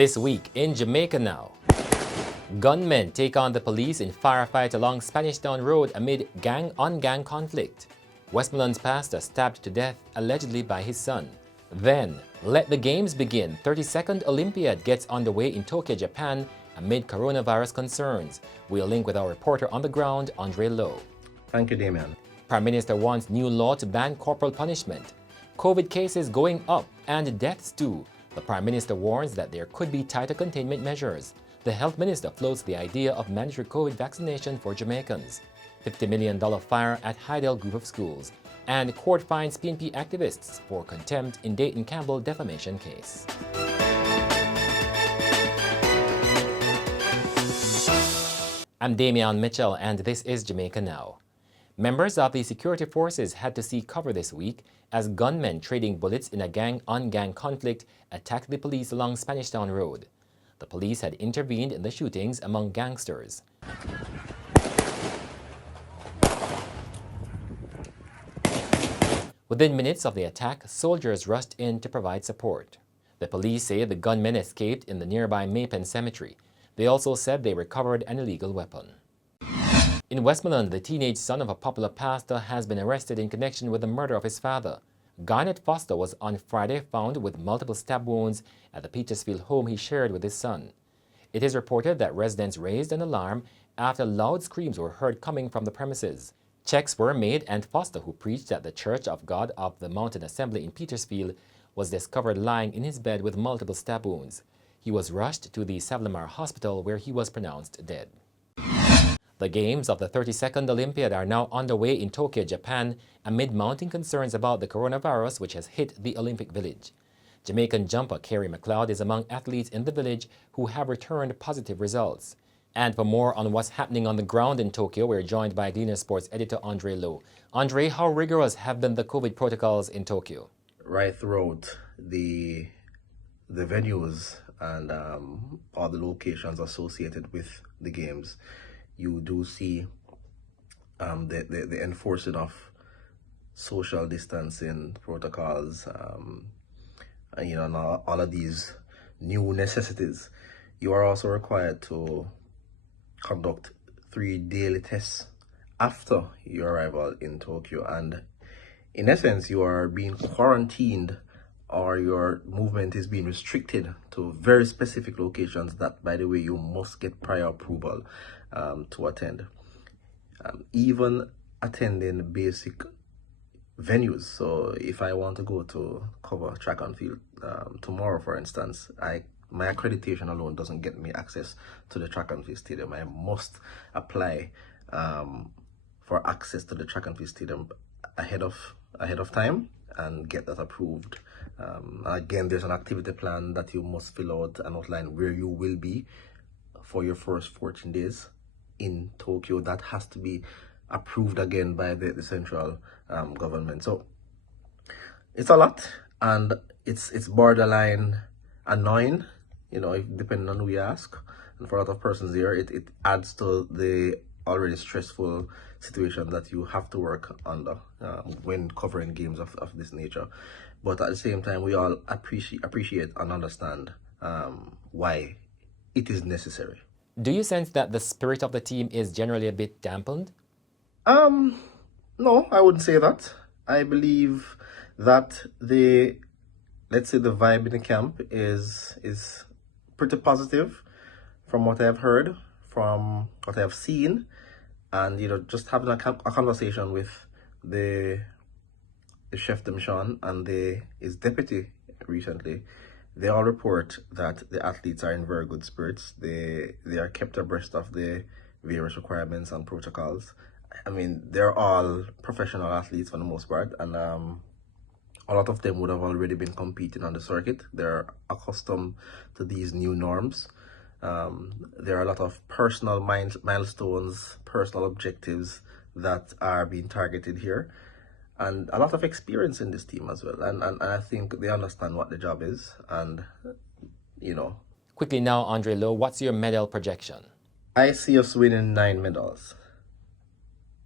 This week in Jamaica Now. Gunmen take on the police in firefight along Spanish Town Road amid gang-on-gang conflict. Westmoreland's pastor stabbed to death allegedly by his son. Then, let the games begin. 32nd Olympiad gets underway in Tokyo, Japan amid coronavirus concerns. We'll link with our reporter on the ground, Andre Lowe. Thank you, Damien. Prime Minister wants new law to ban corporal punishment. COVID cases going up and deaths too. The Prime Minister warns that there could be tighter containment measures. The Health Minister floats the idea of mandatory COVID vaccination for Jamaicans. $50 million fire at Hydel group of schools. And court finds PNP activists for contempt in Dayton Campbell defamation case. I'm Damian Mitchell and this is Jamaica Now. Members of the security forces had to seek cover this week as gunmen trading bullets in a gang-on-gang conflict attacked the police along Spanish Town Road. The police had intervened in the shootings among gangsters. Within minutes of the attack, soldiers rushed in to provide support. The police say the gunmen escaped in the nearby Maypen Cemetery. They also said they recovered an illegal weapon. In Westmoreland, the teenage son of a popular pastor has been arrested in connection with the murder of his father. Garnet Foster was on Friday found with multiple stab wounds at the Petersfield home he shared with his son. It is reported that residents raised an alarm after loud screams were heard coming from the premises. Checks were made and Foster, who preached at the Church of God of the Mountain Assembly in Petersfield, was discovered lying in his bed with multiple stab wounds. He was rushed to the Savlamar Hospital where he was pronounced dead. The games of the 32nd Olympiad are now underway in Tokyo, Japan, amid mounting concerns about the coronavirus which has hit the Olympic Village. Jamaican jumper Kerry McLeod is among athletes in the village who have returned positive results. And for more on what's happening on the ground in Tokyo, we're joined by Gleaner sports editor Andre Lowe. Andre, how rigorous have been the COVID protocols in Tokyo? Right throughout the venues and all the locations associated with the games, you do see the enforcing of social distancing protocols, and all of these new necessities. You are also required to conduct 3 daily tests after your arrival in Tokyo, and in essence, you are being quarantined or your movement is being restricted to very specific locations that, by the way, you must get prior approval to attend. Even attending basic venues. So if I want to go to cover track and field tomorrow, for instance, my accreditation alone doesn't get me access to the track and field stadium. I must apply for access to the track and field stadium ahead of time and get that approved. Again, there's an activity plan that you must fill out and outline where you will be for your first 14 days in Tokyo. That has to be approved again by the central government. So it's a lot, and it's borderline annoying, depending on who you ask. And for a lot of persons here, it adds to the already stressful situation that you have to work under when covering games of this nature. But at the same time, we all appreciate and understand why it is necessary. Do you sense that the spirit of the team is generally a bit dampened? No, I wouldn't say that. I believe that the vibe in the camp is pretty positive from what I've heard, from what I've seen, and just having a conversation with the chef de mission and his deputy recently. They all report that the athletes are in very good spirits. They are kept abreast of the various requirements and protocols. I mean, they're all professional athletes for the most part, and a lot of them would have already been competing on the circuit. They're accustomed to these new norms. There are a lot of personal milestones, personal objectives that are being targeted here, and a lot of experience in this team as well. And I think they understand what the job is, and Quickly now, Andre Lowe, what's your medal projection? I see us winning 9 medals.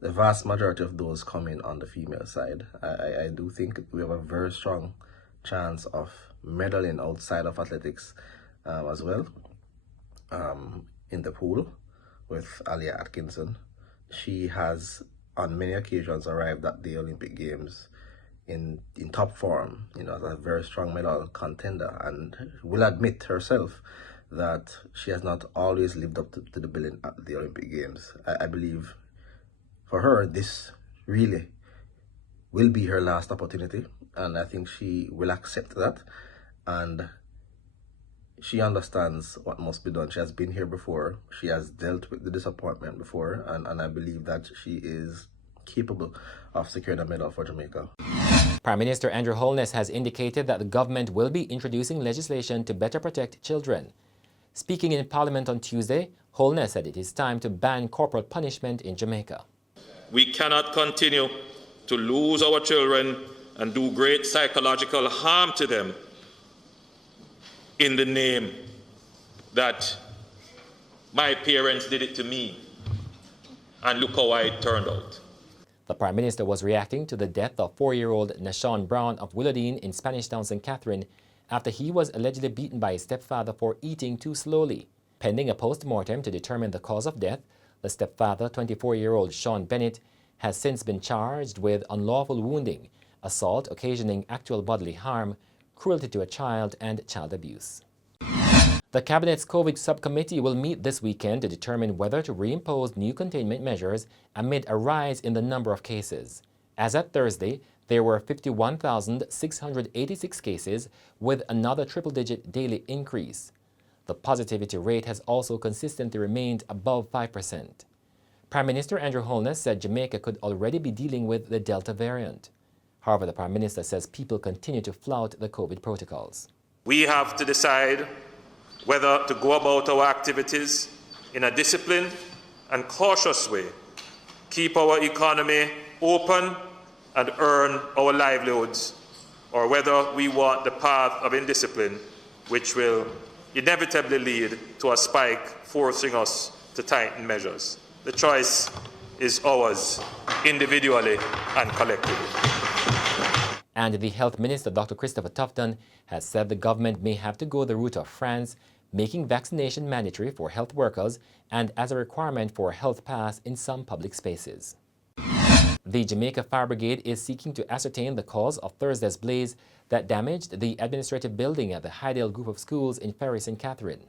The vast majority of those coming on the female side. I do think we have a very strong chance of medaling outside of athletics as well in the pool with Alia Atkinson. She has on many occasions arrived at the Olympic Games in top form, as a very strong medal contender, and will admit herself that she has not always lived up to the billing at the Olympic Games. I believe for her, this really will be her last opportunity, and I think she will accept that, and she understands what must be done. She has been here before, she has dealt with the disappointment before, and I believe that she is capable of securing a medal for Jamaica. Prime Minister Andrew Holness has indicated that the government will be introducing legislation to better protect children. Speaking in Parliament on Tuesday, Holness said it is time to ban corporal punishment in Jamaica. We cannot continue to lose our children and do great psychological harm to them in the name that my parents did it to me and look how it turned out. The Prime Minister was reacting to the death of 4-year-old Nashawn Brown of Willowdene in Spanish Town, St. Catherine, after he was allegedly beaten by his stepfather for eating too slowly. Pending a post-mortem to determine the cause of death, the stepfather, 24-year-old Sean Bennett, has since been charged with unlawful wounding, assault occasioning actual bodily harm, cruelty to a child, and child abuse. The Cabinet's COVID subcommittee will meet this weekend to determine whether to reimpose new containment measures amid a rise in the number of cases. As at Thursday, there were 51,686 cases, with another triple-digit daily increase. The positivity rate has also consistently remained above 5%. Prime Minister Andrew Holness said Jamaica could already be dealing with the Delta variant. However, the Prime Minister says people continue to flout the COVID protocols. We have to decide whether to go about our activities in a disciplined and cautious way, keep our economy open and earn our livelihoods, or whether we want the path of indiscipline, which will inevitably lead to a spike forcing us to tighten measures. The choice is ours, individually and collectively. And the Health Minister, Dr. Christopher Tufton, has said the government may have to go the route of France, making vaccination mandatory for health workers and as a requirement for a health pass in some public spaces. The Jamaica Fire Brigade is seeking to ascertain the cause of Thursday's blaze that damaged the administrative building at the Hydel group of schools in Ferry, St. Catherine.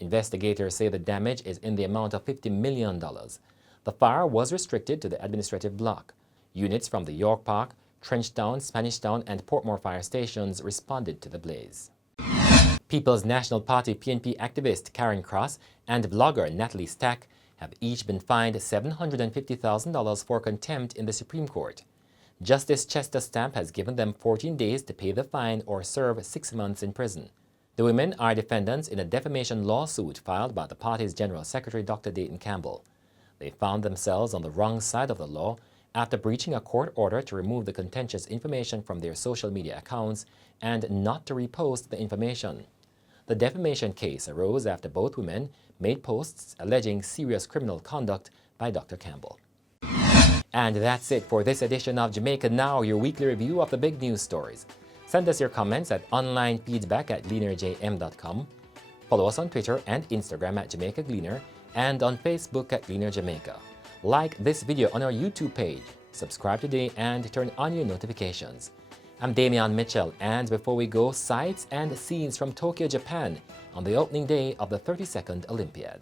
Investigators say the damage is in the amount of $50 million. The fire was restricted to the administrative block. Units from the York Park, Trenchtown, Spanish Town, and Portmore fire stations responded to the blaze. People's National Party PNP activist Karen Cross and blogger Natalie Stack have each been fined $750,000 for contempt in the Supreme Court. Justice Chester Stamp has given them 14 days to pay the fine or serve 6 months in prison. The women are defendants in a defamation lawsuit filed by the party's General Secretary Dr. Dayton Campbell. They found themselves on the wrong side of the law after breaching a court order to remove the contentious information from their social media accounts and not to repost the information. The defamation case arose after both women made posts alleging serious criminal conduct by Dr. Campbell. And that's it for this edition of Jamaica Now, your weekly review of the big news stories. Send us your comments at onlinefeedback@gleanerjm.com. Follow us on Twitter and Instagram at Jamaica Gleaner and on Facebook at Gleaner Jamaica. Like this video on our YouTube page, subscribe today and turn on your notifications. I'm Damian Mitchell, and before we go, sights and scenes from Tokyo, Japan on the opening day of the 32nd Olympiad.